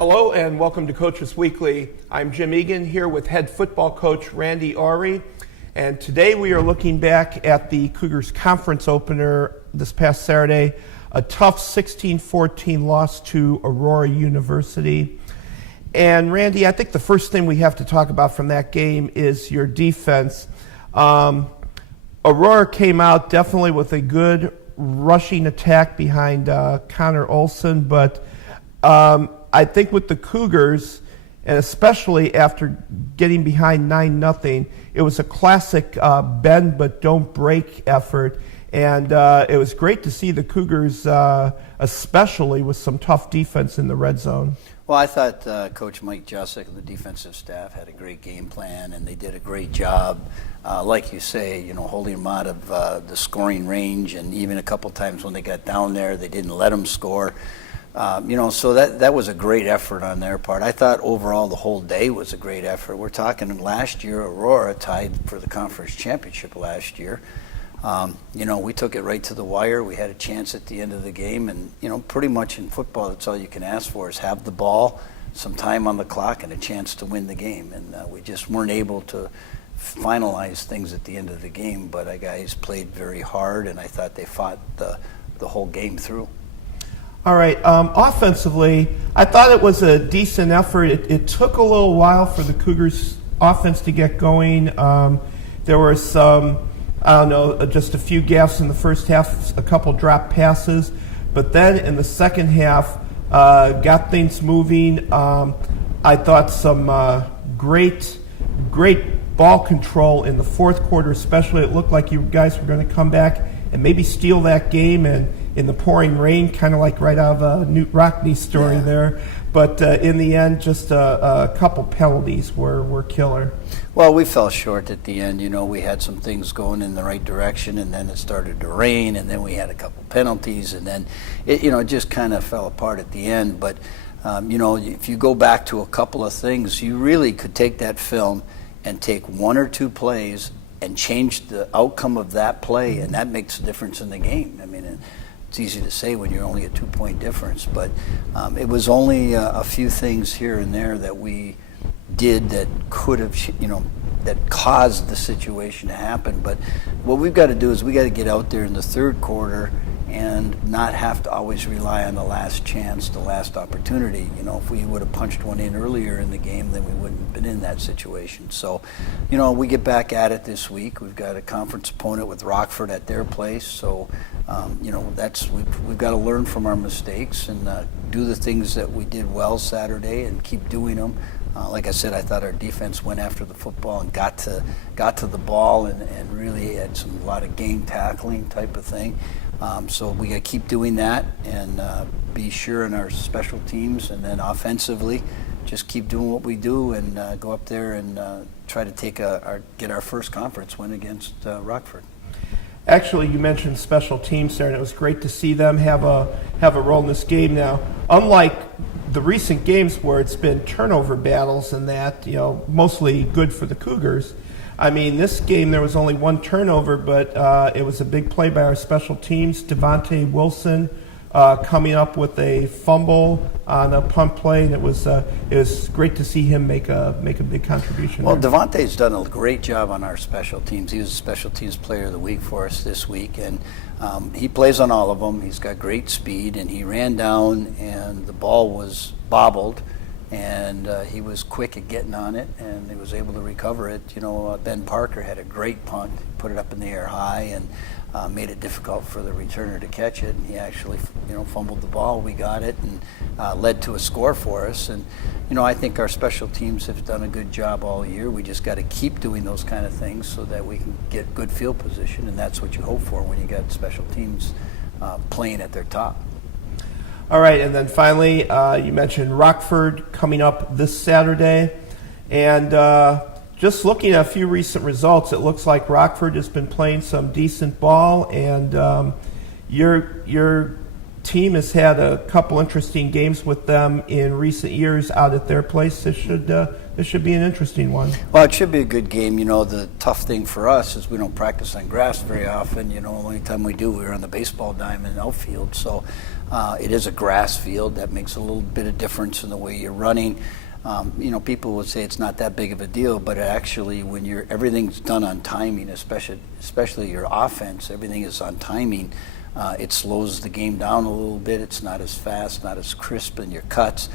Hello and welcome to Coaches Weekly. I'm Jim Egan here with head football coach Randy Aury, and today we are looking back at the Cougars conference opener this past Saturday, a tough 16-14 loss to Aurora University. And Randy, I think the first thing we have to talk about from that game is your defense. Aurora came out definitely with a good rushing attack behind Connor Olson, but I think with the Cougars, and especially after getting behind 9-0, it was a classic bend but don't break effort. And it was great to see the Cougars, especially with some tough defense in the red zone. Well, I thought Coach Mike Jussick and the defensive staff had a great game plan, and they did a great job, like you say, holding them out of the scoring range, and even a couple times when they got down there, they didn't let them score. So that was a great effort on their part. I thought overall the whole day was a great effort. We're talking last year, Aurora tied for the conference championship last year. We took it right to the wire. We had a chance at the end of the game, and pretty much in football, that's all you can ask for is have the ball, some time on the clock, and a chance to win the game. And we just weren't able to finalize things at the end of the game. But our guys played very hard, and I thought they fought the whole game through. All right, offensively, I thought it was a decent effort. It took a little while for the Cougars offense to get going. There were some, just a few gaffes in the first half, a couple drop passes, but then in the second half, got things moving. I thought some great ball control in the fourth quarter, especially. It looked like you guys were going to come back and maybe steal that game, and in the pouring rain, kind of like right out of a Newt Rockney story there. But in the end, just a couple penalties were killer. Well, we fell short at the end. We had some things going in the right direction, and then it started to rain, and then we had a couple penalties, and then it just kind of fell apart at the end. But, if you go back to a couple of things, you really could take that film and take one or two plays and change the outcome of that play, and that makes a difference in the game. I mean, it's easy to say when you're only a 2-point difference, but it was only a few things here and there that we did that could have, that caused the situation to happen. But what we've got to do is we got to get out there in the third quarter and not have to always rely on the last chance, the last opportunity. If we would have punched one in earlier in the game, then we wouldn't have been in that situation. So, we get back at it this week. We've got a conference opponent with Rockford at their place. So, we've got to learn from our mistakes and do the things that we did well Saturday and keep doing them. Like I said, I thought our defense went after the football and got to the ball and really had a lot of game tackling type of thing. So we got to keep doing that and be sure in our special teams, and then offensively, just keep doing what we do and go up there and try to get our first conference win against Rockford. Actually, you mentioned special teams there, and it was great to see them have a role in this game. Now, unlike the recent games where it's been turnover battles and that, mostly good for the Cougars. I mean, this game there was only one turnover, but it was a big play by our special teams. Devontae Wilson coming up with a fumble on a punt play, and it was great to see him make a big contribution. Well, Devontae's done a great job on our special teams. He was a special teams player of the week for us this week, and he plays on all of them. He's got great speed, and he ran down, and the ball was bobbled, and he was quick at getting on it, and he was able to recover it. Ben Parker had a great punt, put it up in the air high, and made it difficult for the returner to catch it. And he actually, fumbled the ball. We got it, and led to a score for us. And I think our special teams have done a good job all year. We just got to keep doing those kind of things so that we can get good field position, and that's what you hope for when you got special teams playing at their top. All right, and then finally, you mentioned Rockford coming up this Saturday. And just looking at a few recent results, it looks like Rockford has been playing some decent ball, and your team has had a couple interesting games with them in recent years out at their place. This this should be an interesting one. Well, it should be a good game. You know, the tough thing for us is we don't practice on grass very often. You know, the only time we do, we're on the baseball diamond outfield. So it is a grass field. That makes a little bit of difference in the way you're running. You know, people would say it's not that big of a deal, but actually, when everything's done on timing, especially your offense, everything is on timing. It slows the game down a little bit. It's not as fast, not as crisp in your cuts.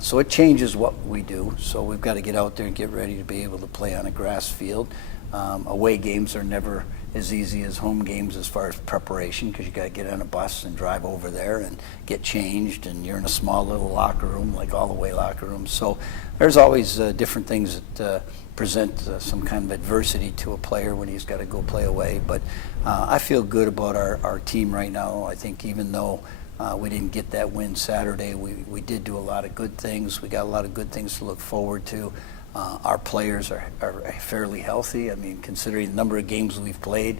So it changes what we do. So we've got to get out there and get ready to be able to play on a grass field. Away games are never as easy as home games as far as preparation, because you got to get on a bus and drive over there and get changed, and you're in a small little locker room, like all away locker rooms. So there's always different things that present some kind of adversity to a player when he's got to go play away. But I feel good about our team right now. I think even though we didn't get that win Saturday, we did do a lot of good things. We got a lot of good things to look forward to. Our players are fairly healthy. I mean, considering the number of games we've played,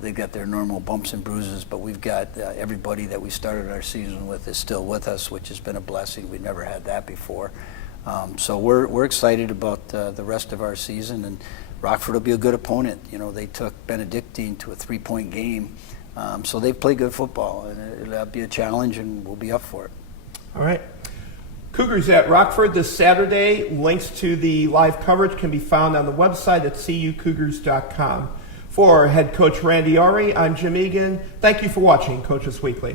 they've got their normal bumps and bruises, but we've got everybody that we started our season with is still with us, which has been a blessing. We've never had that before. So we're excited about the rest of our season, and Rockford will be a good opponent. You know, they took Benedictine to a 3-point game, so they play good football, and it'll be a challenge, and we'll be up for it. All right. Cougars at Rockford this Saturday. Links to the live coverage can be found on the website at cucougars.com. For head coach Randy Ari, I'm Jim Egan. Thank you for watching Coaches Weekly.